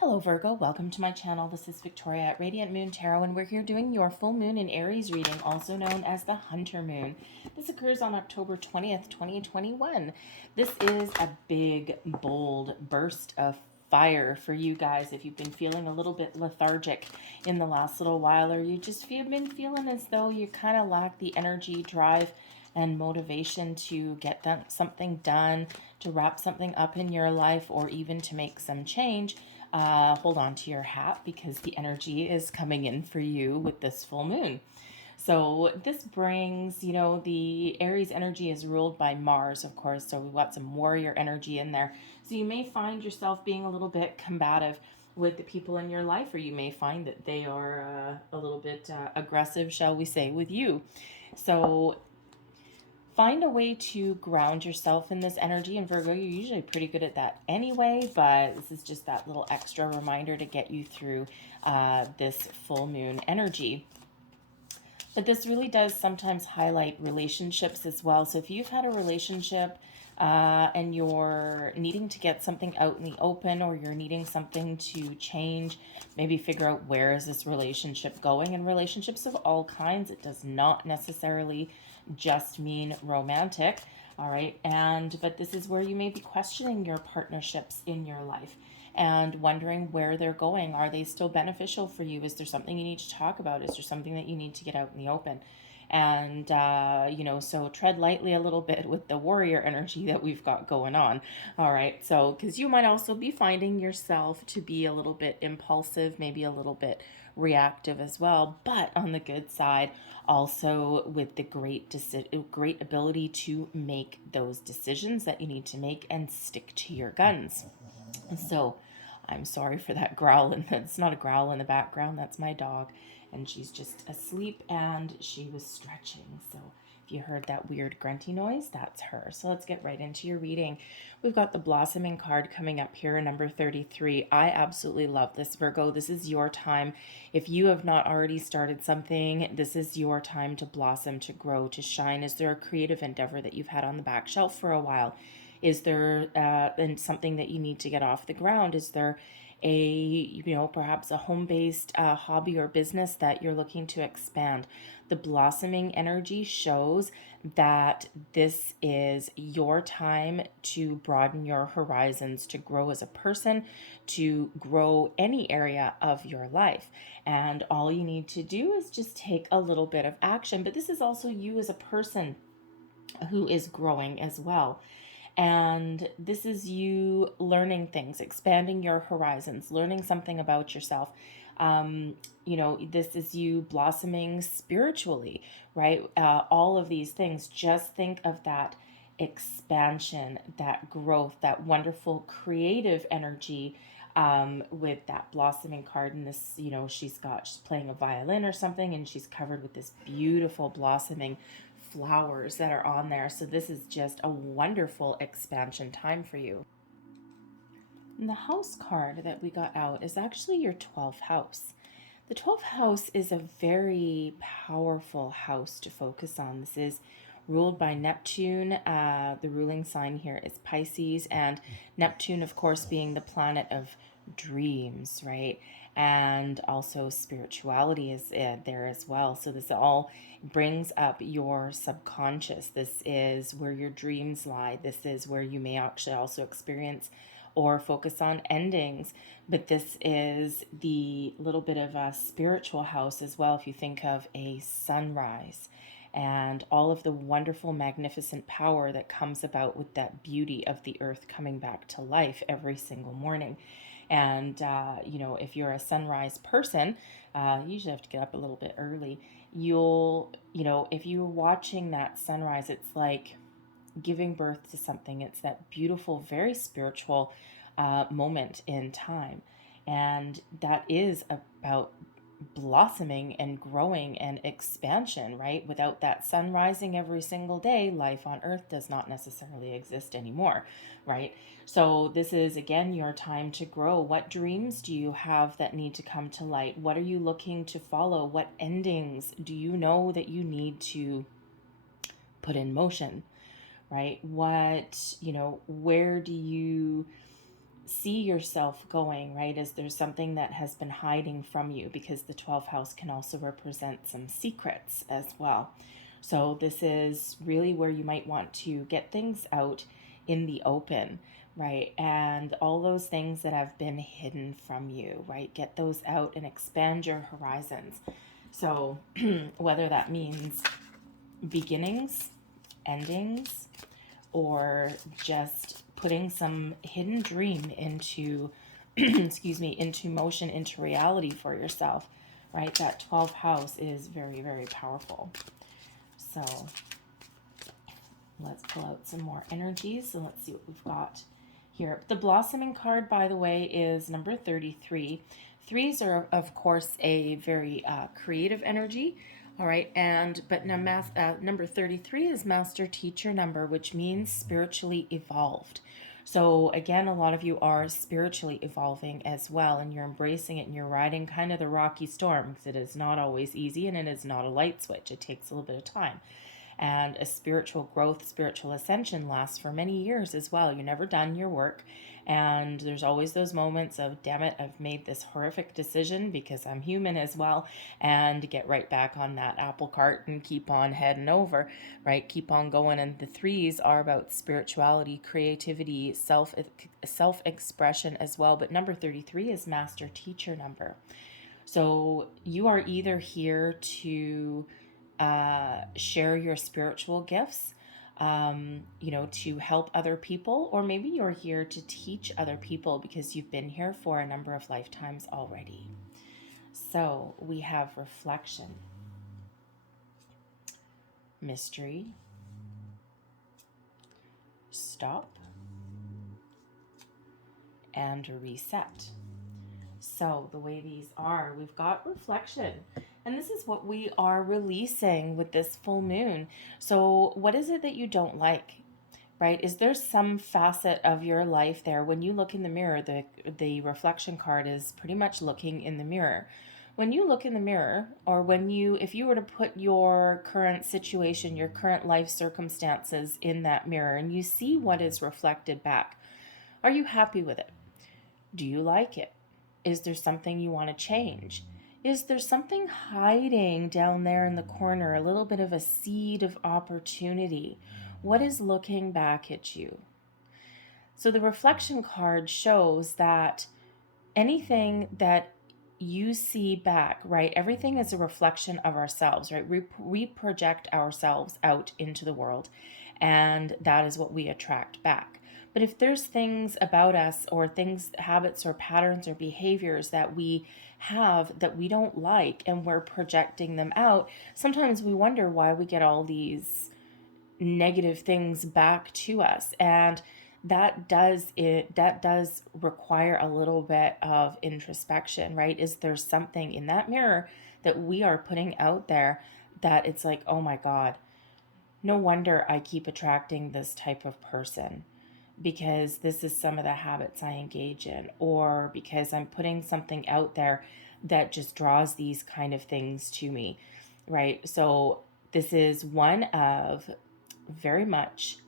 Hello Virgo, welcome to my channel. This is Victoria at Radiant Moon Tarot, and we're here doing your full moon in Aries reading, also known as the Hunter Moon. This occurs on October 20th, 2021. This is a big, bold burst of fire for you guys if you've been feeling a little bit lethargic in the last little while, or you just been feeling as though you kind of lack the energy, drive, and motivation to get something done, to wrap something up in your life, or even to make some change. Hold on to your hat because the energy is coming in for you with this full moon. So this brings, the Aries energy is ruled by Mars, of course. So we've got some warrior energy in there. So you may find yourself being a little bit combative with the people in your life, or you may find that they are a little bit aggressive, shall we say, with you. So find a way to ground yourself in this energy. And Virgo, you're usually pretty good at that anyway, but this is just that little extra reminder to get you through this full moon energy. But this really does sometimes highlight relationships as well. So if you've had a relationship and you're needing to get something out in the open, or you're needing something to change, maybe figure out where is this relationship going. And relationships of all kinds, it does not necessarily just mean romantic. All right. But this is where you may be questioning your partnerships in your life and wondering where they're going. Are they still beneficial for you? Is there something you need to talk about? Is there something that you need to get out in the open? And, so tread lightly a little bit with the warrior energy that we've got going on. All right. So, because you might also be finding yourself to be a little bit impulsive, maybe a little bit reactive as well. But on the good side, also with the great ability to make those decisions that you need to make and stick to your guns. So I'm sorry for that growl. And it's not a growl in the background. That's my dog. And she's just asleep and she was stretching. So if you heard that weird grunty noise, that's her. So let's get right into your reading. We've got the blossoming card coming up here, number 33. I absolutely love this, Virgo. This is your time. If you have not already started something, this is your time to blossom, to grow, to shine. Is there a creative endeavor that you've had on the back shelf for a while? Is there something that you need to get off the ground? Is there perhaps a home-based hobby or business that you're looking to expand? The blossoming energy shows that this is your time to broaden your horizons, to grow as a person, to grow any area of your life. And all you need to do is just take a little bit of action. But this is also you as a person who is growing as well. And this is you learning things, expanding your horizons, learning something about yourself. This is you blossoming spiritually, right? All of these things. Just think of that expansion, that growth, that wonderful creative energy with that blossoming card. And this, she's playing a violin or something, and she's covered with this beautiful blossoming flowers that are on there. So this is just a wonderful expansion time for you. And the house card that we got out is actually your 12th house. The 12th house is a very powerful house to focus on. This is ruled by Neptune. The ruling sign here is Pisces, and Neptune, of course, being the planet of dreams, right? And also spirituality is there as well. So this all brings up your subconscious. This is where your dreams lie. This is where you may actually also experience or focus on endings. But this is the little bit of a spiritual house as well. If you think of a sunrise and all of the wonderful, magnificent power that comes about with that beauty of the earth coming back to life every single morning. And, if you're a sunrise person, you usually have to get up a little bit early. If you're watching that sunrise, it's like giving birth to something. It's that beautiful, very spiritual moment in time. And that is about blossoming and growing and expansion, right? Without that sun rising every single day, life on earth does not necessarily exist anymore, right? So this is, again, your time to grow. What dreams do you have that need to come to light? What are you looking to follow? What endings do you know that you need to put in motion, right? Where do you see yourself going, right? Is there something that has been hiding from you? Because the 12th house can also represent some secrets as well. So this is really where you might want to get things out in the open, right? And all those things that have been hidden from you, right? Get those out and expand your horizons. So whether that means beginnings, endings, or just putting some hidden dream into excuse me, into motion, into reality for yourself, right? That 12th house is very, very powerful. So let's pull out some more energies. So let's see what we've got here. The blossoming card, by the way, is number 33. Threes are, of course, a very creative energy. All right, but number 33 is master teacher number, which means spiritually evolved. So again, a lot of you are spiritually evolving as well, and you're embracing it, and you're riding kind of the rocky storm, because it is not always easy, and it is not a light switch. It takes a little bit of time. And a spiritual growth, spiritual ascension lasts for many years as well. You're never done your work. And there's always those moments of, damn it, I've made this horrific decision because I'm human as well. And get right back on that apple cart and keep on heading over, right? Keep on going. And the threes are about spirituality, creativity, self-expression as well. But number 33 is master teacher number. So you are either here to share your spiritual gifts, to help other people, or maybe you're here to teach other people because you've been here for a number of lifetimes already. So we have reflection, mystery, stop, and reset. So the way these are, we've got reflection. And this is what we are releasing with this full moon. So what is it that you don't like, right? Is there some facet of your life there? When you look in the mirror, the reflection card is pretty much looking in the mirror. When you look in the mirror, or if you were to put your current situation, your current life circumstances in that mirror, and you see what is reflected back, are you happy with it? Do you like it? Is there something you want to change? Is there something hiding down there in the corner, a little bit of a seed of opportunity? What is looking back at you? So the reflection card shows that anything that you see back, right? Everything is a reflection of ourselves, right? We project ourselves out into the world, and that is what we attract back. But if there's things about us, or things, habits or patterns or behaviors that we have that we don't like, and we're projecting them out, sometimes we wonder why we get all these negative things back to us. And that does require a little bit of introspection, right? Is there something in that mirror that we are putting out there that it's like, oh my God, no wonder I keep attracting this type of person, because this is some of the habits I engage in, or because I'm putting something out there that just draws these kind of things to me, right? So this is one of very much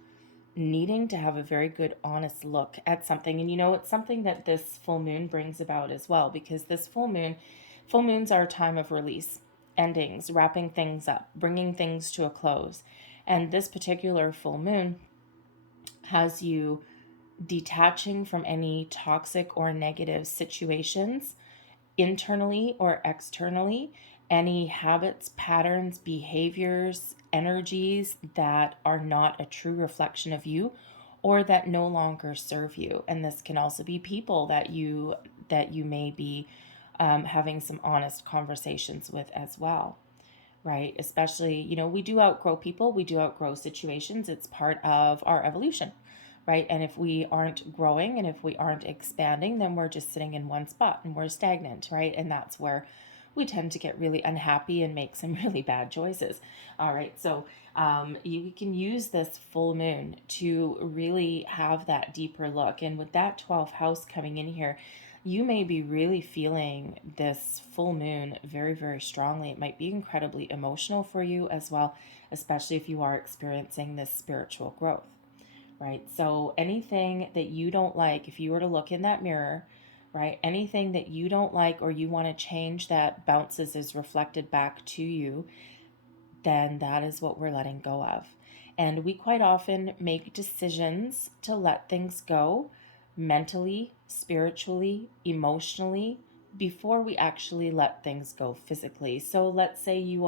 needing to have a very good, honest look at something. And it's something that this full moon brings about as well, because this full moons are a time of release, endings, wrapping things up, bringing things to a close. And this particular full moon has you detaching from any toxic or negative situations, internally or externally, any habits, patterns, behaviors, energies that are not a true reflection of you, or that no longer serve you. And this can also be people that you may be having some honest conversations with as well, right? Especially, we do outgrow people, we do outgrow situations. It's part of our evolution, right? And if we aren't growing and if we aren't expanding, then we're just sitting in one spot and we're stagnant, right? And that's where we tend to get really unhappy and make some really bad choices. All right, so you can use this full moon to really have that deeper look. And with that 12th house coming in here, you may be really feeling this full moon very, very strongly. It might be incredibly emotional for you as well, especially if you are experiencing this spiritual growth. right? So anything that you don't like, if you were to look in that mirror, right, anything that you don't like or you want to change that bounces is reflected back to you, then that is what we're letting go of. And we quite often make decisions to let things go mentally, spiritually, emotionally, before we actually let things go physically. So let's say you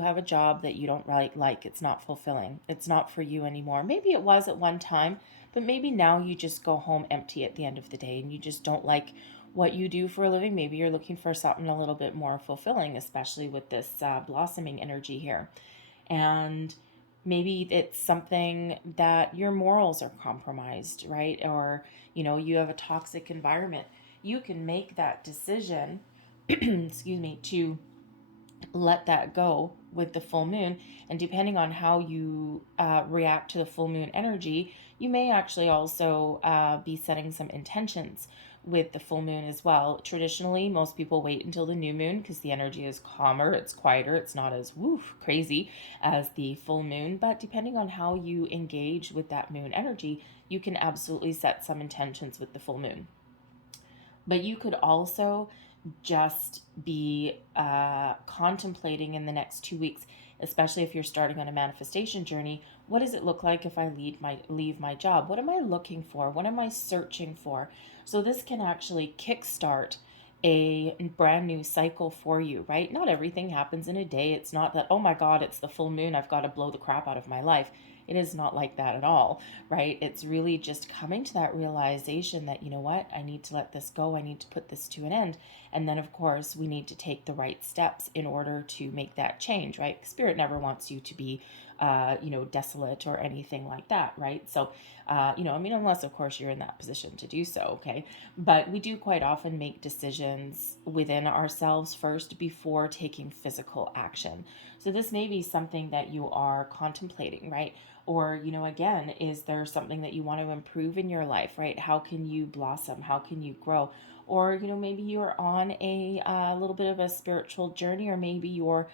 have a job that you don't like, it's not fulfilling, it's not for you anymore. Maybe it was at one time, but maybe now you just go home empty at the end of the day and you just don't like what you do for a living. Maybe you're looking for something a little bit more fulfilling, especially with this blossoming energy here. And maybe it's something that your morals are compromised, right? Or, you have a toxic environment. You can make that decision, excuse me, to let that go with the full moon. And depending on how you react to the full moon energy, you may actually also be setting some intentions with the full moon as well. Traditionally, most people wait until the new moon because the energy is calmer, it's quieter, it's not as crazy as the full moon. But depending on how you engage with that moon energy, you can absolutely set some intentions with the full moon. But you could also just be contemplating in the next 2 weeks, especially if you're starting on a manifestation journey. What does it look like if I leave my job? What am I looking for? What am I searching for? So this can actually kickstart a brand new cycle for you, right? Not everything happens in a day. It's not that, oh my God, it's the full moon, I've got to blow the crap out of my life. It is not like that at all, right? It's really just coming to that realization that, you know what, I need to let this go. I need to put this to an end. And then, of course, we need to take the right steps in order to make that change, right? Spirit never wants you to be, desolate or anything like that, right? So, unless, of course, you're in that position to do so, okay? But we do quite often make decisions within ourselves first before taking physical action. So this may be something that you are contemplating, right? Or, again, is there something that you want to improve in your life, right? How can you blossom? How can you grow? Or, maybe you're on a little bit of a spiritual journey, or maybe your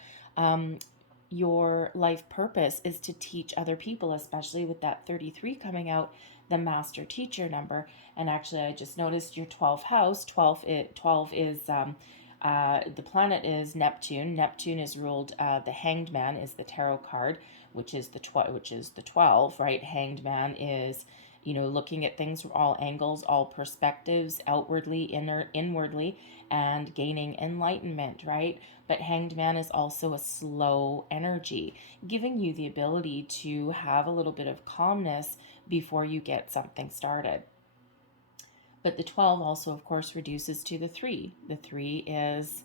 life purpose is to teach other people, especially with that 33 coming out, the master teacher number. And actually, I just noticed your 12th house. 12 is the planet is Neptune. Neptune is ruled. The Hanged Man is the tarot card, which is the 12. Right, Hanged Man is, looking at things from all angles, all perspectives, outwardly, inwardly, and gaining enlightenment. Right, but Hanged Man is also a slow energy, giving you the ability to have a little bit of calmness before you get something started. But the 12 also, of course, reduces to the 3. The 3 is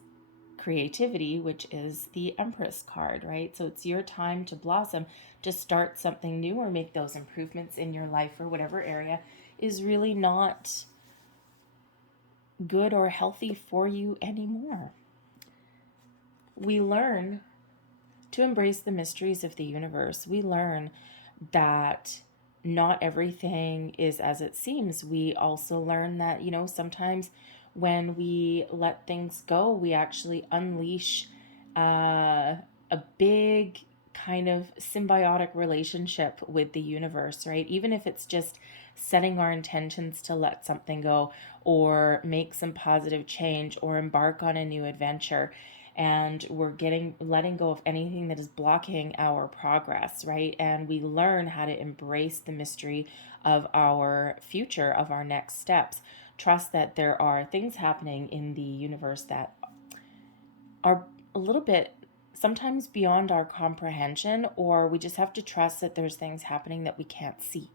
creativity, which is the Empress card, right? So it's your time to blossom, to start something new or make those improvements in your life or whatever area is really not good or healthy for you anymore. We learn to embrace the mysteries of the universe. We learn that not everything is as it seems. We also learn that, sometimes when we let things go, we actually unleash a big kind of symbiotic relationship with the universe, right? Even if it's just setting our intentions to let something go or make some positive change or embark on a new adventure, and we're letting go of anything that is blocking our progress, right? And we learn how to embrace the mystery of our future, of our next steps. Trust that there are things happening in the universe that are a little bit sometimes beyond our comprehension, or we just have to trust that there's things happening that we can't see.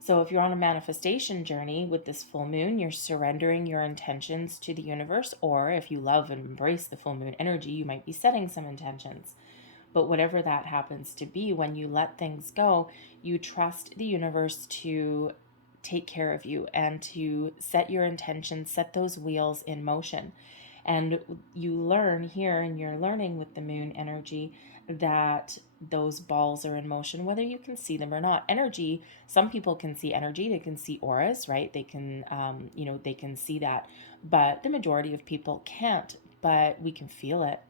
So if you're on a manifestation journey with this full moon, you're surrendering your intentions to the universe, or if you love and embrace the full moon energy, you might be setting some intentions. But whatever that happens to be, when you let things go, you trust the universe to take care of you and to set your intentions, set those wheels in motion. And you learn here, and you're learning with the moon energy, that those balls are in motion, whether you can see them or not. Energy, some people can see energy, they can see auras, right? They can, they can see that. But the majority of people can't, but we can feel it.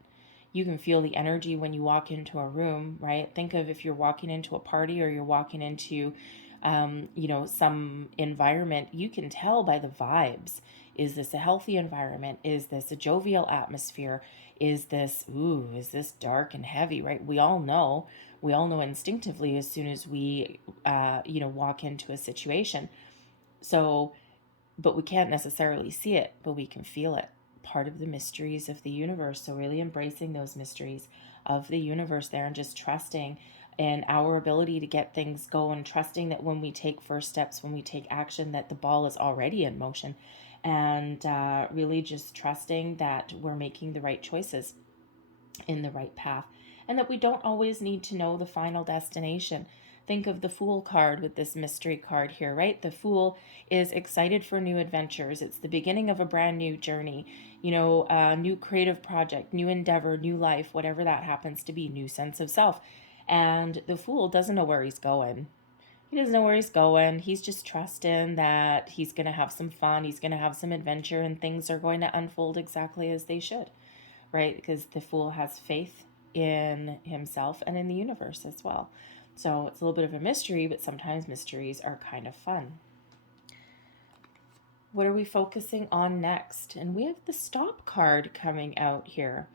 You can feel the energy when you walk into a room, right? Think of if you're walking into a party or you're walking into, some environment, you can tell by the vibes. Is this a healthy environment? Is this a jovial atmosphere? Is this dark and heavy, right? We all know instinctively as soon as we, walk into a situation. So, but we can't necessarily see it, but we can feel it. Part of the mysteries of the universe. So, really embracing those mysteries of the universe there and just trusting in our ability to get things going, trusting that when we take first steps, when we take action, that the ball is already in motion, and really just trusting that we're making the right choices in the right path, and that we don't always need to know the final destination. Think of the Fool card with this mystery card here, right? The Fool is excited for new adventures. It's the beginning of a brand new journey, a new creative project, new endeavor, new life, whatever that happens to be, new sense of self. And the Fool doesn't know where he's going. He doesn't know where he's going. He's just trusting that he's going to have some fun. He's going to have some adventure, and things are going to unfold exactly as they should, right? Because the Fool has faith in himself and in the universe as well. So it's a little bit of a mystery, but sometimes mysteries are kind of fun. What are we focusing on next? And we have the Stop card coming out here.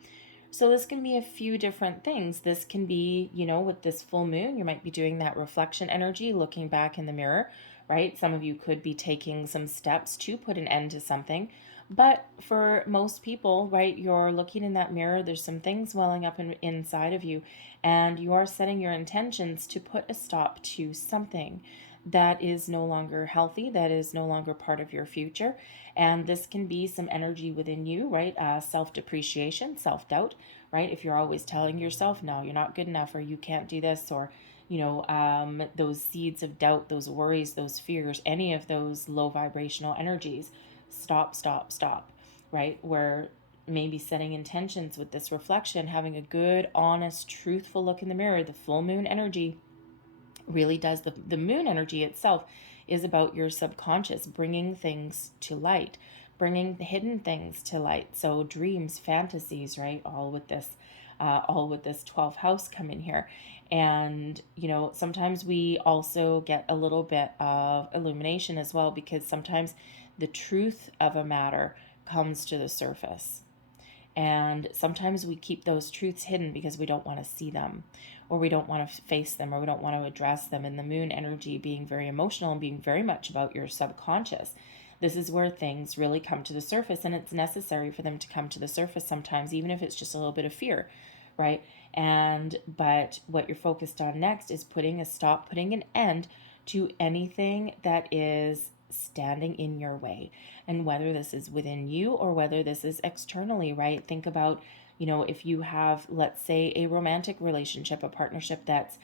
So this can be a few different things. This can be, with this full moon, you might be doing that reflection energy, looking back in the mirror, right? Some of you could be taking some steps to put an end to something. But for most people, right, you're looking in that mirror, there's some things welling up inside of you, and you are setting your intentions to put a stop to something that is no longer healthy, that is no longer part of your future. And this can be some energy within you, right? Self-depreciation, self-doubt, right? If you're always telling yourself, no, you're not good enough, or you can't do this, or, those seeds of doubt, those worries, those fears, any of those low vibrational energies, stop, right? Where maybe setting intentions with this reflection, having a good, honest, truthful look in the mirror, the full moon energy really does. The moon energy itself is about your subconscious, bringing things to light, bringing the hidden things to light. So dreams, fantasies, right? All with this 12th house coming here. And, sometimes we also get a little bit of illumination as well, because sometimes the truth of a matter comes to the surface. And sometimes we keep those truths hidden because we don't want to see them, or we don't want to face them, or we don't want to address them. And the moon energy being very emotional and being very much about your subconscious, this is where things really come to the surface. And it's necessary for them to come to the surface sometimes, even if it's just a little bit of fear, right? But what you're focused on next is putting an end to anything that is standing in your way. And whether this is within you or whether this is externally, right? Think about, if you have, let's say, a romantic relationship, a partnership that's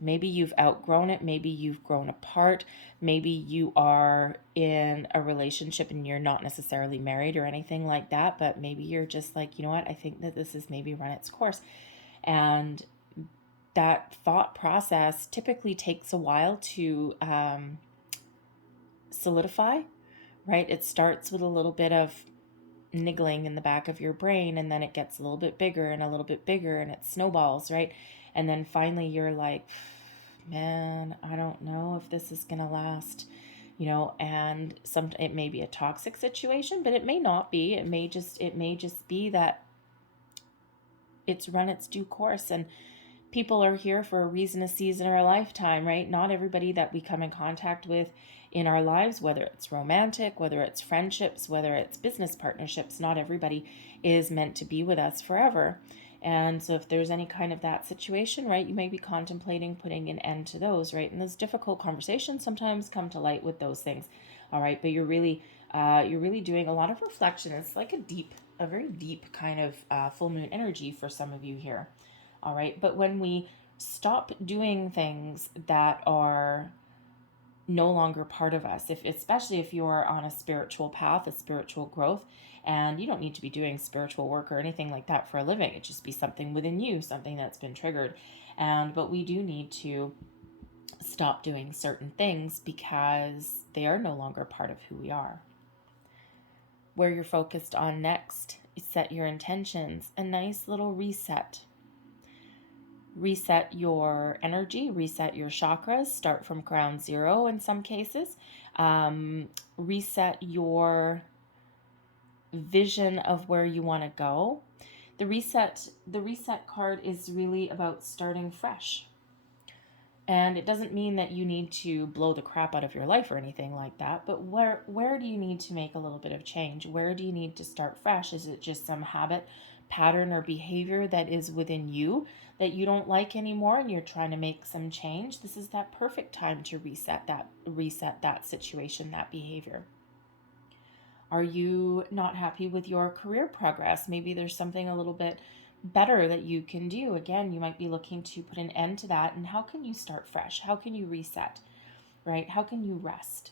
maybe you've outgrown it, maybe you've grown apart, maybe you are in a relationship and you're not necessarily married or anything like that, but maybe you're just like, I think that this has maybe run its course. And that thought process typically takes a while to solidify, right? It starts with a little bit of niggling in the back of your brain, and then it gets a little bit bigger and a little bit bigger, and it snowballs, right? And then finally you're like, man, I don't know if this is gonna last, and it may be a toxic situation, but it may not be. It may just be that it's run its due course, and people are here for a reason, a season, or a lifetime, right? Not everybody that we come in contact with in our lives, whether it's romantic, whether it's friendships, whether it's business partnerships, not everybody is meant to be with us forever. And so if there's any kind of that situation, right, you may be contemplating putting an end to those, right? And those difficult conversations sometimes come to light with those things, all right? But you're really doing a lot of reflection. It's like a very deep kind of full moon energy for some of you here. All right. But when we stop doing things that are no longer part of us, especially if you're on a spiritual path, a spiritual growth, and you don't need to be doing spiritual work or anything like that for a living. It just be something within you, something that's been triggered. But we do need to stop doing certain things because they are no longer part of who we are. Where you're focused on next set your intentions, a nice little reset. Reset your energy, reset your chakras, start from ground zero in some cases. Reset your vision of where you want to go. The reset card is really about starting fresh. And it doesn't mean that you need to blow the crap out of your life or anything like that, but where do you need to make a little bit of change? Where do you need to start fresh? Is it just some habit, pattern, or behavior that is within you that you don't like anymore and you're trying to make some change? This is that perfect time to reset that situation, that behavior. Are you not happy with your career progress? Maybe there's something a little bit better that you can do. Again, you might be looking to put an end to that. And how can you start fresh? How can you reset, right? How can you rest,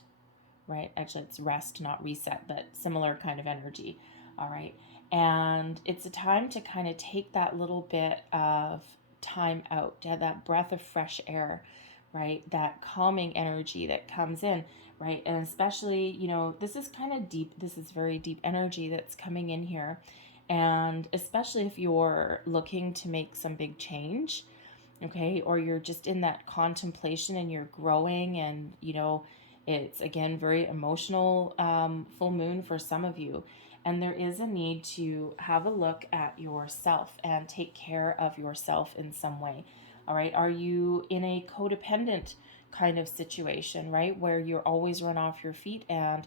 right? Actually, it's rest, not reset, but similar kind of energy. All right. And it's a time to kind of take that little bit of time out, to have that breath of fresh air, right? That calming energy that comes in, right? And especially, this is kind of deep. This is very deep energy that's coming in here. And especially if you're looking to make some big change, okay, or you're just in that contemplation and you're growing, and it's again very emotional full moon for some of you. And there is a need to have a look at yourself and take care of yourself in some way. All right. Are you in a codependent kind of situation, right? Where you're always run off your feet and,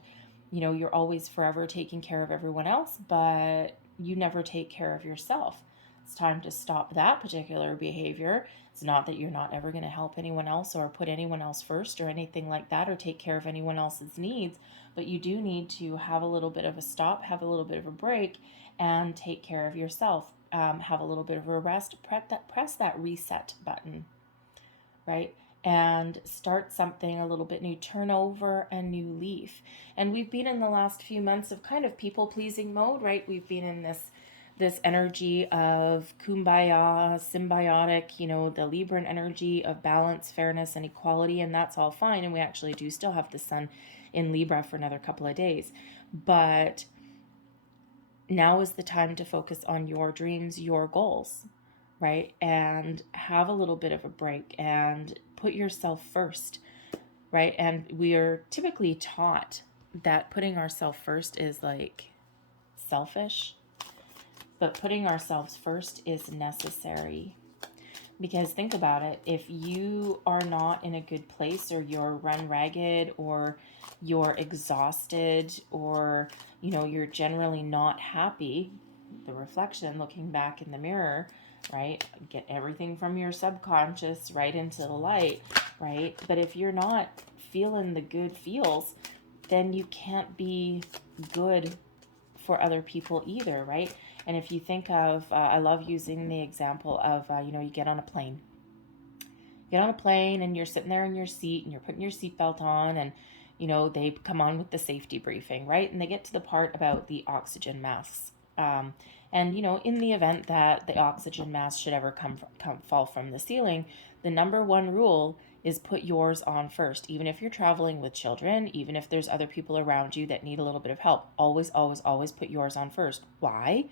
you're always forever taking care of everyone else, but you never take care of yourself. It's time to stop that particular behavior. It's not that you're not ever going to help anyone else or put anyone else first or anything like that, or take care of anyone else's needs, but you do need to have a little bit of a stop, have a little bit of a break, and take care of yourself. Have a little bit of a rest, press that reset button, right? And start something a little bit new, turn over a new leaf. And we've been in the last few months of kind of people-pleasing mode, right? We've been in this energy of kumbaya, symbiotic, the Libra energy of balance, fairness, and equality, and that's all fine. And we actually do still have the sun in Libra for another couple of days. But now is the time to focus on your dreams, your goals, right? And have a little bit of a break and put yourself first, right? And we are typically taught that putting ourselves first is like selfish, but putting ourselves first is necessary. Because think about it, if you are not in a good place, or you're run ragged, or you're exhausted, or you're generally not happy, the reflection looking back in the mirror, right? Get everything from your subconscious right into the light, right? But if you're not feeling the good feels, then you can't be good for other people either, right? And if you think of, I love using the example of, you get on a plane. You get on a plane and you're sitting there in your seat and you're putting your seatbelt on, and, they come on with the safety briefing, right? And they get to the part about the oxygen masks. And, in the event that the oxygen mask should ever fall from the ceiling, the number one rule is put yours on first. Even if you're traveling with children, even if there's other people around you that need a little bit of help, always, always, always put yours on first. Why?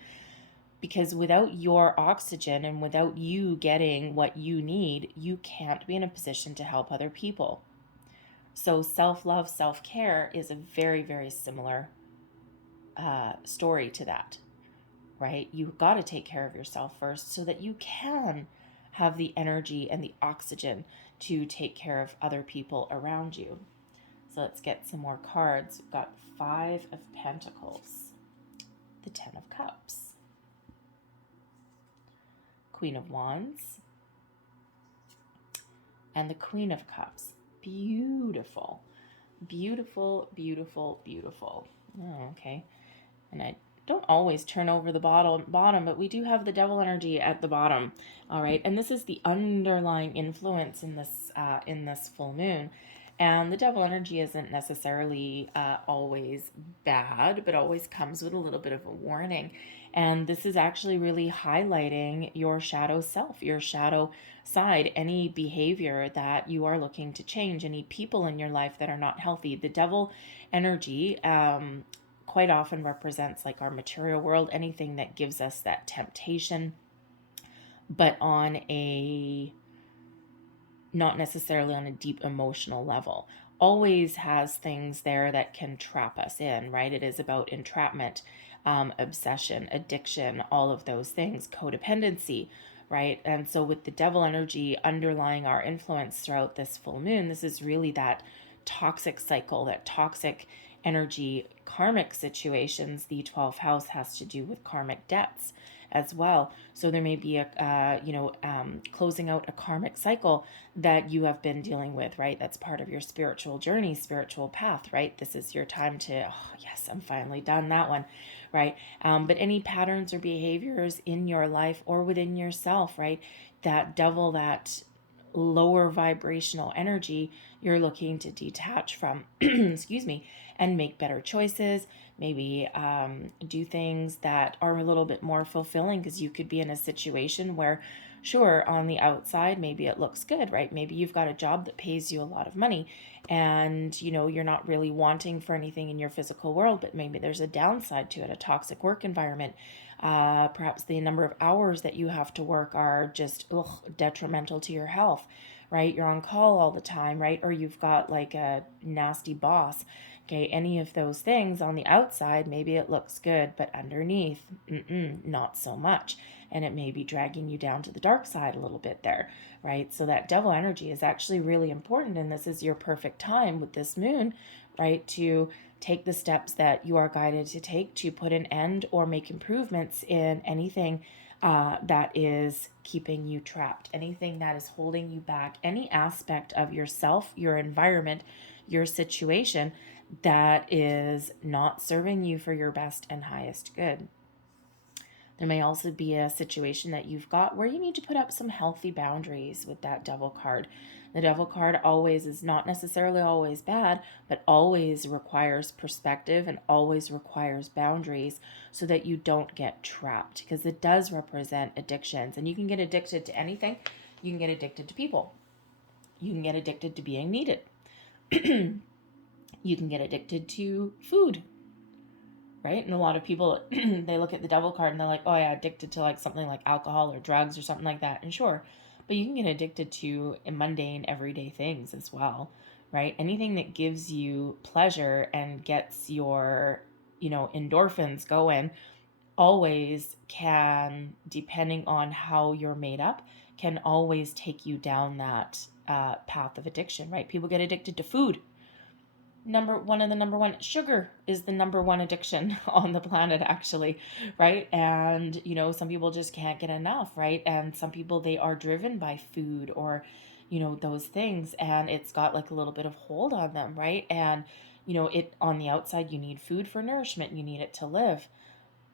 Because without your oxygen and without you getting what you need, you can't be in a position to help other people. So self-love, self-care is a very, very similar story to that, right? You've got to take care of yourself first so that you can have the energy and the oxygen to take care of other people around you. So let's get some more cards. We've got 5 of Pentacles, the 10 of Cups, Queen of Wands, and the Queen of Cups. Beautiful, beautiful, beautiful, beautiful. Oh, okay. And I don't always turn over the bottom, but we do have the Devil energy at the bottom. All right, and this is the underlying influence in this full moon. And the Devil energy isn't necessarily always bad, but always comes with a little bit of a warning. And this is actually really highlighting your shadow self, your shadow side, any behavior that you are looking to change, any people in your life that are not healthy. The Devil energy quite often represents like our material world, anything that gives us that temptation, but on a not necessarily on a deep emotional level. Always has things there that can trap us in, right? It is about entrapment, obsession, addiction, all of those things, codependency, right? And so with the devil energy underlying our influence throughout this full moon, this is really that toxic cycle, that toxic energy, karmic situations. The 12th house has to do with karmic debts as well. So there may be a, closing out a karmic cycle that you have been dealing with, right? That's part of your spiritual journey, spiritual path, right? This is your time to, oh, yes, I'm finally done that one, right? But any patterns or behaviors in your life or within yourself, right? That devil, that lower vibrational energy, you're looking to detach from, excuse me, and make better choices. Maybe do things that are a little bit more fulfilling, because you could be in a situation where, sure, on the outside, maybe it looks good, right? Maybe you've got a job that pays you a lot of money and, you're not really wanting for anything in your physical world, but maybe there's a downside to it, a toxic work environment. Perhaps the number of hours that you have to work are just detrimental to your health, right? You're on call all the time, right? Or you've got like a nasty boss. Okay, any of those things on the outside, maybe it looks good, but underneath, not so much. And it may be dragging you down to the dark side a little bit there, right? So that devil energy is actually really important. And this is your perfect time with this moon, right? To take the steps that you are guided to take to put an end or make improvements in anything that is keeping you trapped, anything that is holding you back, any aspect of yourself, your environment, your situation that is not serving you for your best and highest good. There may also be a situation that you've got where you need to put up some healthy boundaries with that devil card. The devil card always is not necessarily always bad, but always requires perspective and always requires boundaries so that you don't get trapped, because it does represent addictions. And you can get addicted to anything. You can get addicted to people. You can get addicted to being needed. You can get addicted to food, right? And a lot of people, they look at the devil card and they're like, oh yeah, addicted to like something like alcohol or drugs or something like that. And sure, but you can get addicted to mundane everyday things as well, right? Anything that gives you pleasure and gets your, endorphins going always can, depending on how you're made up, can always take you down that path of addiction, right? People get addicted to food. Number one, sugar is the number one addiction on the planet, actually, right? And some people just can't get enough, right? And some people, they are driven by food or those things, and it's got like a little bit of hold on them, right? And it, on the outside, you need food for nourishment, you need it to live,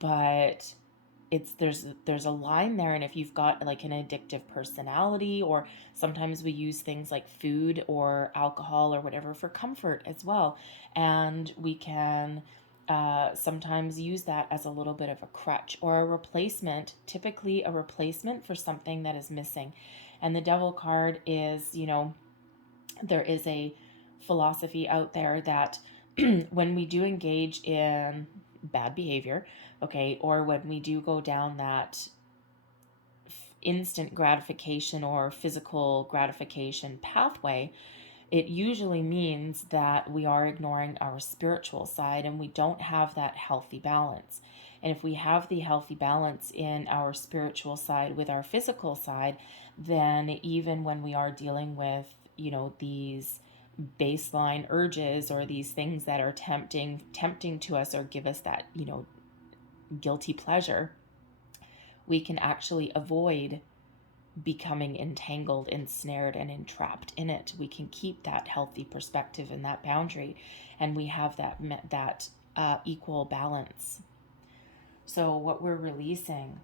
but there's a line there. And if you've got like an addictive personality, or sometimes we use things like food or alcohol or whatever for comfort as well, and we can sometimes use that as a little bit of a crutch or a replacement, typically a replacement for something that is missing. And the devil card is, there is a philosophy out there that when we do engage in bad behavior, okay, or when we do go down that instant gratification or physical gratification pathway, it usually means that we are ignoring our spiritual side and we don't have that healthy balance. And if we have the healthy balance in our spiritual side with our physical side, then even when we are dealing with, these baseline urges or these things that are tempting to us or give us that, guilty pleasure, we can actually avoid becoming entangled, ensnared, and entrapped in it. We can keep that healthy perspective and that boundary, and we have that equal balance. So what we're releasing,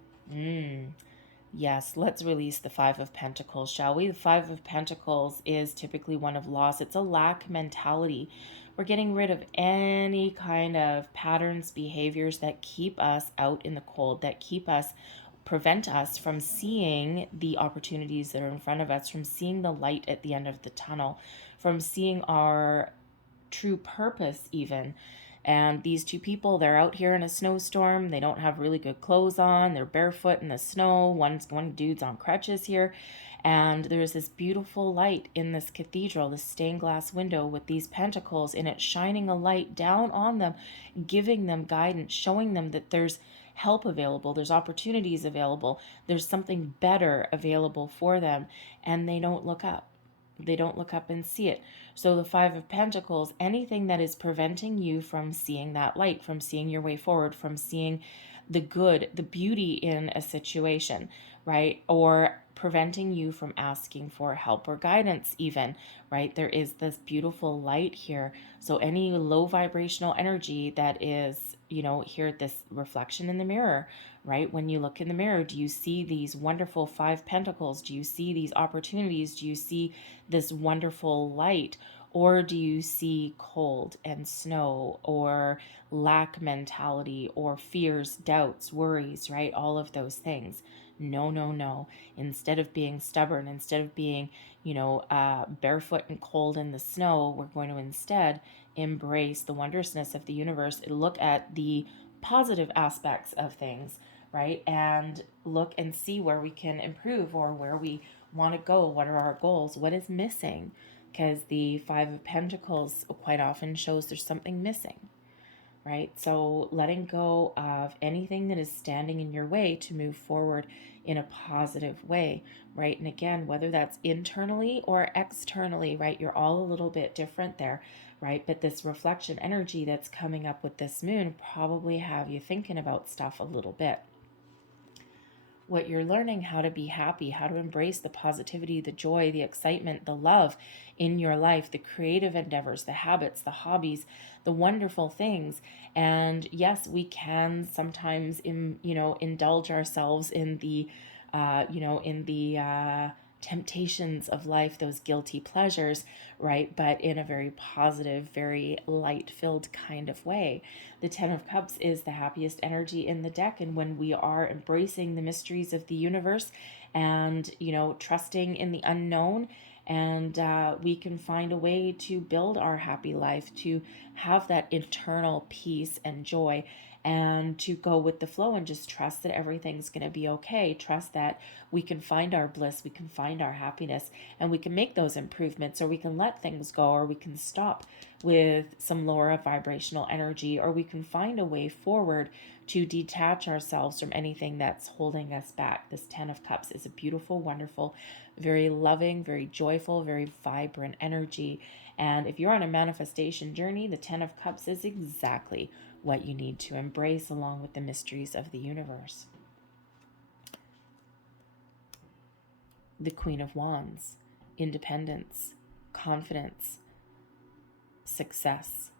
yes, let's release the Five of Pentacles, shall we? The Five of Pentacles is typically one of loss. It's a lack mentality. We're getting rid of any kind of patterns, behaviors that keep us out in the cold, that prevent us from seeing the opportunities that are in front of us, from seeing the light at the end of the tunnel, from seeing our true purpose even. And these two people, they're out here in a snowstorm. They don't have really good clothes on. They're barefoot in the snow. One dude's on crutches here. And there's this beautiful light in this cathedral, this stained glass window with these pentacles in it, shining a light down on them, giving them guidance, showing them that there's help available, there's opportunities available, there's something better available for them, and they don't look up. They don't look up and see it. So the Five of Pentacles, anything that is preventing you from seeing that light, from seeing your way forward, from seeing the good, the beauty in a situation, right? Or preventing you from asking for help or guidance even, right? There is this beautiful light here. So any low vibrational energy that is, here, this reflection in the mirror, right? When you look in the mirror, do you see these wonderful Five Pentacles? Do you see these opportunities? Do you see this wonderful light? Or do you see cold and snow or lack mentality or fears, doubts, worries, right? All of those things. No, no, no. Instead of being stubborn, instead of being, barefoot and cold in the snow, we're going to instead embrace the wondrousness of the universe, look at the positive aspects of things, right? And look and see where we can improve or where we want to go. What are our goals? What is missing? Because the Five of Pentacles quite often shows there's something missing, right? So letting go of anything that is standing in your way to move forward in a positive way, right? And again, whether that's internally or externally, right? You're all a little bit different there, right? But this reflection energy that's coming up with this moon probably have you thinking about stuff a little bit. What you're learning, how to be happy, how to embrace the positivity, the joy, the excitement, the love in your life, the creative endeavors, the habits, the hobbies, the wonderful things. And yes, we can sometimes, indulge ourselves in the, temptations of life, those guilty pleasures, right? But in a very positive, very light-filled kind of way. The Ten of Cups is the happiest energy in the deck, and when we are embracing the mysteries of the universe and, trusting in the unknown, and we can find a way to build our happy life, to have that internal peace and joy, and to go with the flow and just trust that everything's going to be okay. Trust that we can find our bliss, we can find our happiness, and we can make those improvements, or we can let things go, or we can stop with some lower vibrational energy, or we can find a way forward to detach ourselves from anything that's holding us back. This Ten of Cups is a beautiful, wonderful, very loving, very joyful, very vibrant energy. And if you're on a manifestation journey, the Ten of Cups is exactly what you need to embrace along with the mysteries of the universe. The Queen of Wands, independence, confidence, success,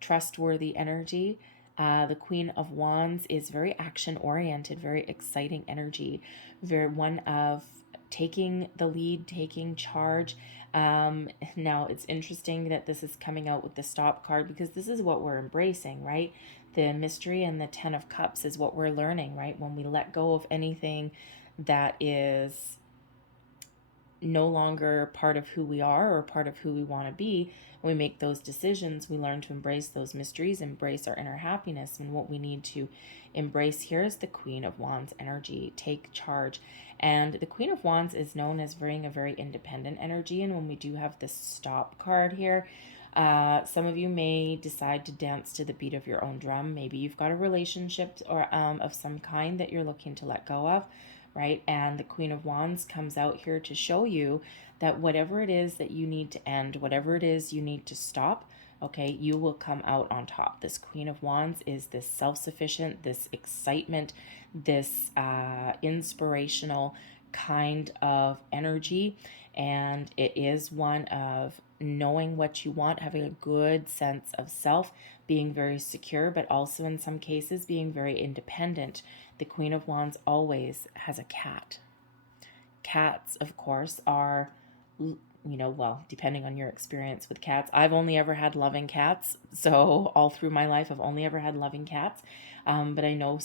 trustworthy energy. The Queen of Wands is very action-oriented, very exciting energy, very one of taking the lead, taking charge. Now, it's interesting that this is coming out with the Stop card, because this is what we're embracing, right? The mystery and the Ten of Cups is what we're learning, right? When we let go of anything that is no longer part of who we are or part of who we want to be, we make those decisions, we learn to embrace those mysteries, embrace our inner happiness. And what we need to embrace here is the Queen of Wands energy, take charge. And the Queen of Wands is known as being a very independent energy. And when we do have this Stop card here, some of you may decide to dance to the beat of your own drum. Maybe you've got a relationship or of some kind that you're looking to let go of, right? And the Queen of Wands comes out here to show you that whatever it is that you need to end, whatever it is you need to stop, okay, you will come out on top. This Queen of Wands is this self-sufficient, this excitement, this inspirational kind of energy. And it is one of knowing what you want, having a good sense of self, being very secure, but also in some cases being very independent. The Queen of Wands always has a cat. Cats, of course, are, well, depending on your experience with cats. I've only ever had loving cats. So all through my life, I've only ever had loving cats. But I know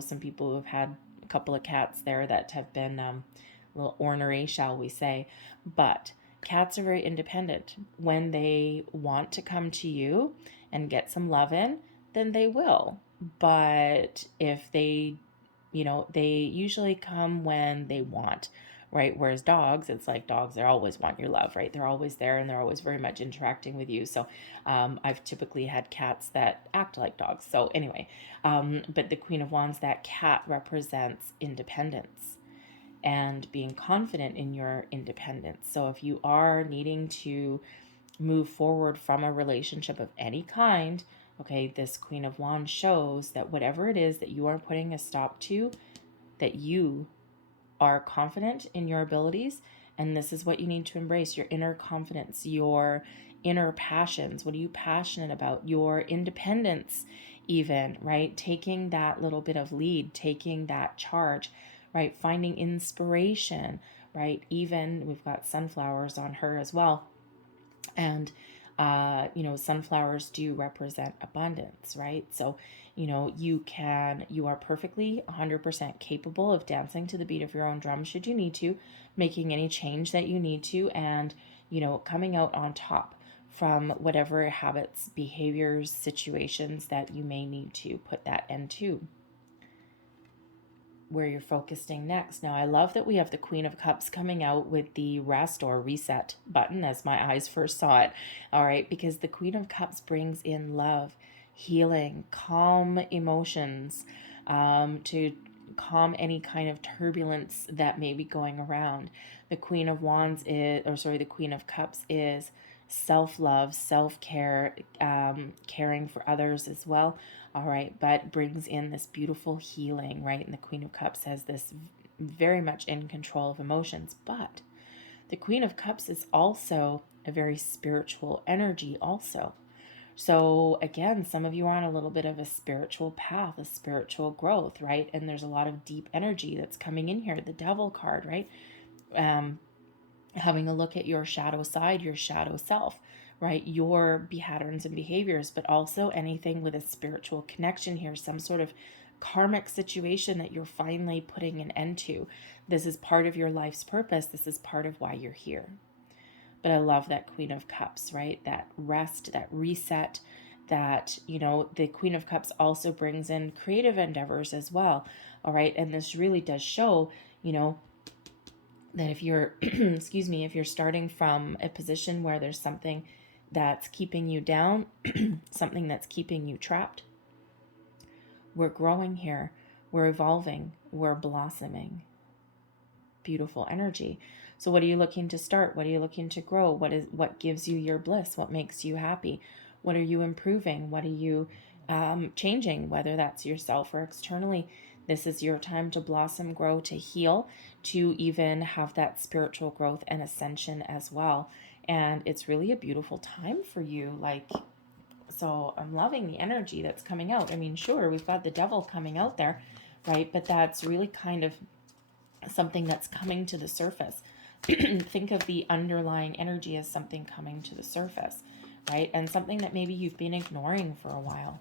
some people who have had a couple of cats there that have been a little ornery, shall we say. But cats are very independent. When they want to come to you and get some love in, then they will. But if they, they usually come when they want, right? Whereas dogs, it's like dogs, they always want your love, right? They're always there and they're always very much interacting with you. So I've typically had cats that act like dogs. So anyway, but the Queen of Wands, that cat represents independence and being confident in your independence. So if you are needing to move forward from a relationship of any kind, okay, this Queen of Wands shows that whatever it is that you are putting a stop to, that you are confident in your abilities. And this is what you need to embrace: your inner confidence, your inner passions. What are you passionate about? Your independence, even, right? Taking that little bit of lead, taking that charge, right? Finding inspiration, right? Even we've got sunflowers on her as well. And sunflowers do represent abundance, right? So you are perfectly 100% capable of dancing to the beat of your own drum should you need to, making any change that you need to, and coming out on top from whatever habits, behaviors, situations that you may need to put that end to. Where you're focusing next. Now, I love that we have the Queen of Cups coming out with the rest or reset button as my eyes first saw it. All right, because the Queen of Cups brings in love, healing, calm emotions, to calm any kind of turbulence that may be going around. The Queen of Wands the Queen of Cups is self-love, self-care, caring for others as well. All right, but brings in this beautiful healing, right? And the Queen of Cups has this very much in control of emotions. But the Queen of Cups is also a very spiritual energy also. So again, some of you are on a little bit of a spiritual path, a spiritual growth, right? And there's a lot of deep energy that's coming in here. The Devil card, right? Having a look at your shadow side, your shadow self, right? Your patterns and behaviors, but also anything with a spiritual connection here, some sort of karmic situation that you're finally putting an end to. This is part of your life's purpose. This is part of why you're here. But I love that Queen of Cups, right? That rest, that reset, that, the Queen of Cups also brings in creative endeavors as well. All right. And this really does show, that if you're, if you're starting from a position where there's something that's keeping you down, something that's keeping you trapped, we're growing here, we're evolving, we're blossoming. Beautiful energy. So what are you looking to start? What are you looking to grow? What gives you your bliss? What makes you happy? What are you improving? What are you changing, whether that's yourself or externally? This is your time to blossom, grow, to heal, to even have that spiritual growth and ascension as well. And it's really a beautiful time for you. So I'm loving the energy that's coming out. I mean, sure, we've got the Devil coming out there, right? But that's really kind of something that's coming to the surface. Think of the underlying energy as something coming to the surface, right? And something that maybe you've been ignoring for a while.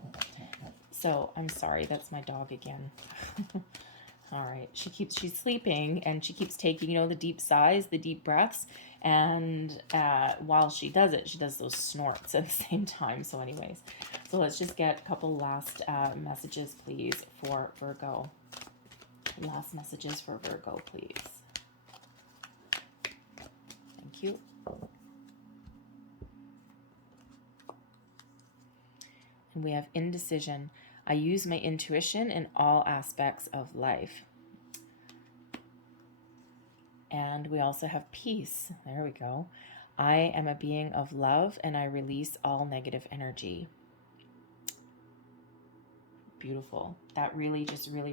So I'm sorry, that's my dog again. All right, she's sleeping and she keeps taking, the deep sighs, the deep breaths. And while she does it, she does those snorts at the same time. So anyways, so let's just get a couple last messages, please, for Virgo. Last messages for Virgo, please. Thank you. And we have indecision. I use my intuition in all aspects of life. And we also have peace. There we go. I am a being of love and I release all negative energy. Beautiful. That really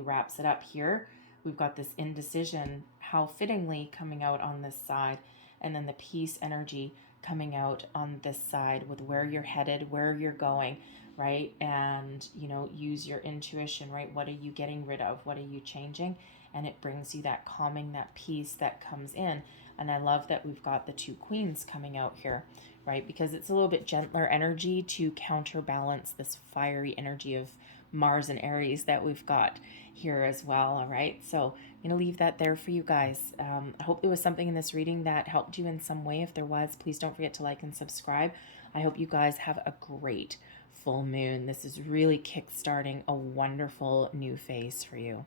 wraps it up here. We've got this indecision, how fittingly coming out on this side, and then the peace energy coming out on this side with where you're headed, where you're going, right? And, use your intuition, right? What are you getting rid of? What are you changing? And it brings you that calming, that peace that comes in. And I love that we've got the two queens coming out here, right? Because it's a little bit gentler energy to counterbalance this fiery energy of Mars and Aries that we've got here as well. All right, so I'm going to leave that there for you guys. I hope there was something in this reading that helped you in some way. If there was, please don't forget to like and subscribe. I hope you guys have a great full moon. This is really kickstarting a wonderful new phase for you.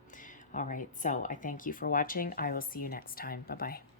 All right, so I thank you for watching. I will see you next time. Bye-bye.